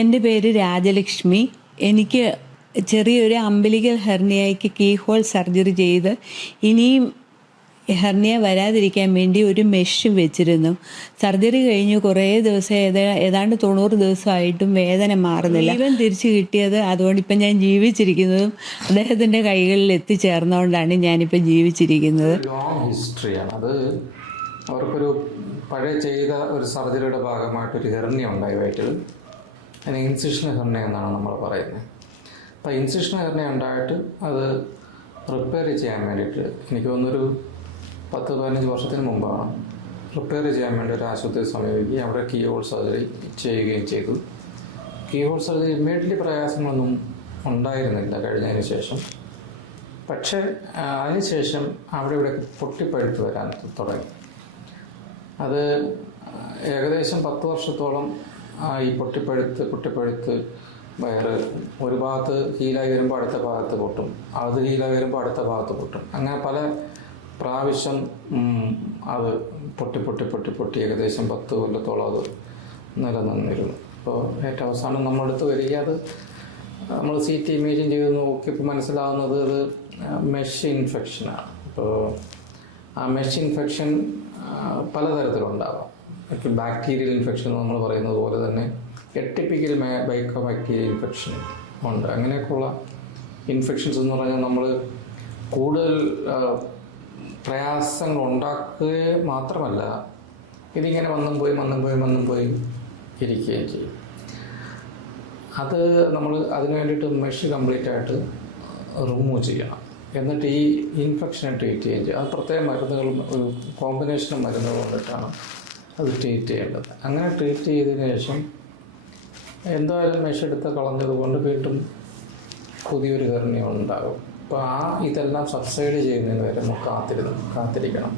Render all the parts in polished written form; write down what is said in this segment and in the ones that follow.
എൻ്റെ പേര് രാജലക്ഷ്മി. എനിക്ക് ചെറിയൊരു അംബിലിക്കൽ ഹെർണിയയ്ക്ക് കീ ഹോൾ സർജറി ചെയ്ത് ഇനിയും ഹെർണിയ വരാതിരിക്കാൻ വേണ്ടി ഒരു മെഷ് വെച്ചിരുന്നു. സർജറി കഴിഞ്ഞ് കുറേ ദിവസം ഏതാണ്ട് 90 ദിവസമായിട്ടും വേദന മാറുന്നില്ല. ജീവൻ തിരിച്ചു കിട്ടിയത് അതുകൊണ്ട് ഇപ്പം ഞാൻ ജീവിച്ചിരിക്കുന്നതും അദ്ദേഹത്തിൻ്റെ കൈകളിൽ എത്തിച്ചേർന്നുകൊണ്ടാണ് ഞാനിപ്പോൾ ജീവിച്ചിരിക്കുന്നത്. ലോങ് ഹിസ്റ്ററിയാണ് അത്. അവർക്കൊരു പഴയ ചെയ്ത ഒരു സർജറിയുടെ ഭാഗമായിട്ടൊരു ഹെർണിയ ഉണ്ടായി വയറ്റിൽ. അതിന് ഇൻസിഷണൽ ഹെർണിയ എന്നാണ് നമ്മൾ പറയുന്നത്. അപ്പോൾ ഇൻസിഷണൽ ഹെർണിയ ഉണ്ടായിട്ട് അത് റിപ്പയർ ചെയ്യാൻ വേണ്ടിയിട്ട് എനിക്ക് തോന്നുന്നൊരു 10-15 വർഷത്തിന് മുമ്പാണ് റിപ്പയർ ചെയ്യാൻ വേണ്ടി ഒരു ആശുപത്രി സമീപിക്കുകയും അവിടെ കീ ഹോൾ സർജറി ചെയ്യുകയും ചെയ്തു. കീ ഹോൾ സർജറി ഇമ്മീഡിയറ്റ്ലി പ്രയാസങ്ങളൊന്നും ഉണ്ടായിരുന്നില്ല കഴിഞ്ഞതിന് ശേഷം. പക്ഷേ അതിനുശേഷം അവിടെ ഇവിടെ പൊട്ടിപ്പഴുത്ത് വരാൻ തുടങ്ങി. അത് ഏകദേശം 10 വർഷത്തോളം ഈ പൊട്ടിപ്പഴുത്ത് വയറ് ഒരു ഭാഗത്ത് ഹീലായി വരുമ്പോൾ അടുത്ത ഭാഗത്ത് പൊട്ടും, അത് ഹീലായി വരുമ്പോൾ അടുത്ത ഭാഗത്ത് പൊട്ടും. അങ്ങനെ പല പ്രാവശ്യം അത് പൊട്ടി ഏകദേശം 10 കൊല്ലത്തോളം അത് നിലനിന്നിരുന്നു. അപ്പോൾ ഏറ്റവും അവസാനം നമ്മളടുത്ത് വരിക, അത് നമ്മൾ CT ഇമേജിങ് ചെയ്ത് നോക്കിയപ്പോൾ മനസ്സിലാവുന്നത് അത് മെഷ് ഇൻഫെക്ഷനാണ്. അപ്പോൾ ആ മെഷ് ഇൻഫെക്ഷൻ പലതരത്തിലുണ്ടാവാം. ഇപ്പോൾ ബാക്ടീരിയൽ ഇൻഫെക്ഷൻ നമ്മൾ പറയുന്നത് പോലെ തന്നെ എട്ടിപ്പിക്കൽ ബാക്ടീരിയൽ ഇൻഫെക്ഷൻ ഉണ്ട്. അങ്ങനെയൊക്കെയുള്ള ഇൻഫെക്ഷൻസ് എന്ന് പറഞ്ഞാൽ നമ്മൾ കൂടുതൽ പ്രയാസങ്ങൾ ഉണ്ടാക്കുക മാത്രമല്ല, ഇതിങ്ങനെ വന്നും പോയി ഇരിക്കുകയും ചെയ്യും. അത് നമ്മൾ അതിന് വേണ്ടിയിട്ട് മെഷ് കംപ്ലീറ്റ് ആയിട്ട് റിമൂവ് ചെയ്യണം. എന്നിട്ട് ഈ ഇൻഫെക്ഷനെ ട്രീറ്റ് ചെയ്യുകയും ചെയ്യും. അത് പ്രത്യേക മരുന്നുകൾ, ഒരു കോമ്പിനേഷൻ ഓഫ് മരുന്നുകൾ കൊണ്ടിട്ടാണ് അത് ട്രീറ്റ് ചെയ്യേണ്ടത്. അങ്ങനെ ട്രീറ്റ് ചെയ്തതിന് ശേഷം എന്തായാലും മെഷ് എടുത്ത് കളഞ്ഞതുകൊണ്ട് വീണ്ടും പുതിയൊരു ഹെർണിയ ഉണ്ടാകും. അപ്പോൾ ഇതെല്ലാം സബ്സൈഡ് ചെയ്യുന്നതിന് വരെ നമുക്ക് കാത്തിരിക്കണം.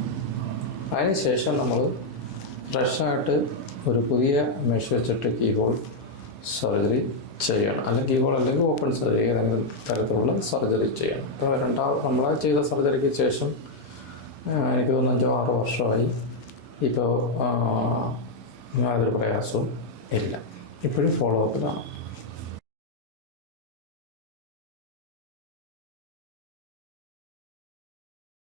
അതിനുശേഷം നമ്മൾ ഫ്രഷായിട്ട് ഒരു പുതിയ മെഷ് വെച്ചിട്ട് കീ ഹോൾ സർജറി ചെയ്യണം. അല്ലെങ്കിൽ കീ ഹോൾ അല്ലെങ്കിൽ ഓപ്പൺ സർജറി, ഏതെങ്കിലും തരത്തിലുള്ള സർജറി ചെയ്യണം. ഇപ്പോൾ നമ്മളെ ചെയ്ത സർജറിക്ക് ശേഷം എനിക്ക് തോന്നുന്നു 5-6 വർഷമായി. ഇപ്പോൾ യാതൊരു പ്രയാസവും ഇല്ല. ഇപ്പോഴും ഫോളോ അപ്പിലാണ്.